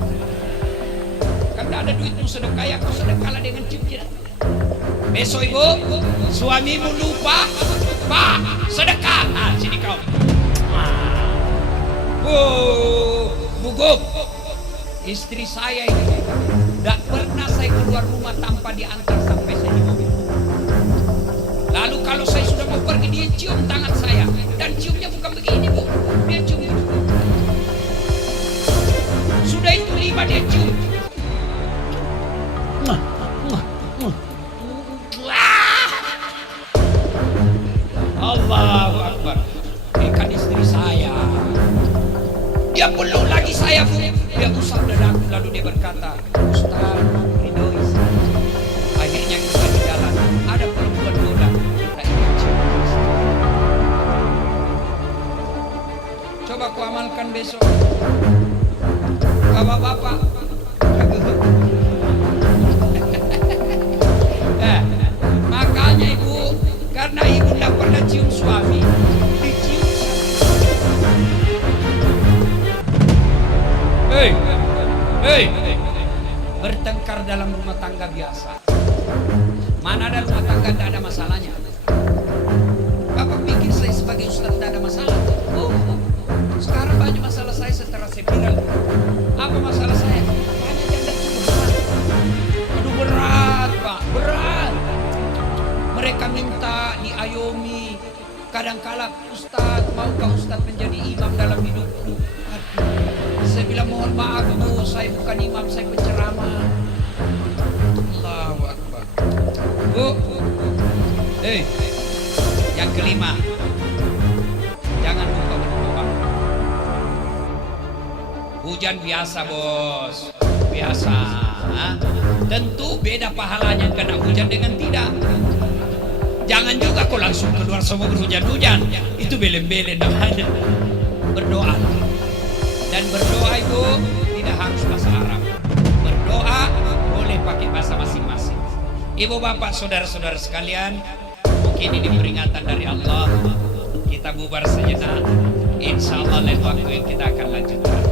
Kan tidak ada duitmu sedekah, ya kau sedekahlah dengan cium jidat. Besok ibu, suamimu lupa, Pak, sedekah. Sini kau. Oh, Bu Gub, istri saya ini tidak pernah saya keluar rumah tanpa diantar sampai saya di mobil. Lalu kalau saya sudah mau pergi, dia cium tangan saya, dan ciumnya bukan begini, Bu, dia cium gitu. Sudah itu 5 dia cium. Allahu Akbar. Ikan istri saya. Dia peluk lagi saya, Bu. Dia usap dadaku, lalu dia berkata, Ustaz, ridhoi saya. Akhirnya kita di jalan, ada perempuan muda, kita ingin cium. Coba ku amalkan besok. Bapak-bapak. Makanya Ibu, karena Ibu tidak pernah cium suami, dicium saya. Hei, bertengkar dalam rumah tangga biasa. Mana ada rumah tangga tidak ada masalahnya? Bapak pikir saya sebagai ustaz tidak ada masalah? Sekarang banyak masalah saya setelah saya viral. Apa masalah saya? Banyak janda curhat. Aduh berat, Pak, berat. Mereka minta diayomi. Kadangkala, Ustaz, maukah Ustaz menjadi imam dalam hidupku? Aduh, saya bilang mohon maaf, Bu, saya bukan imam, saya penceramah. Allahu Akbar. Bu, yang kelima, jangan lupa berdoa. Hujan biasa, Bos, biasa. Tentu beda pahalanya kena hujan dengan tidak. Jangan juga kau langsung keluar semua berhujan-hujan. Itu belen-belen namanya. Berdoa. Dan berdoa itu tidak harus bahasa Arab. Berdoa boleh pakai bahasa masing-masing. Ibu bapak saudara-saudara sekalian, mungkin ini peringatan dari Allah. Kita bubar sejenak. Insya Allah lain waktu yang kita akan lanjutkan.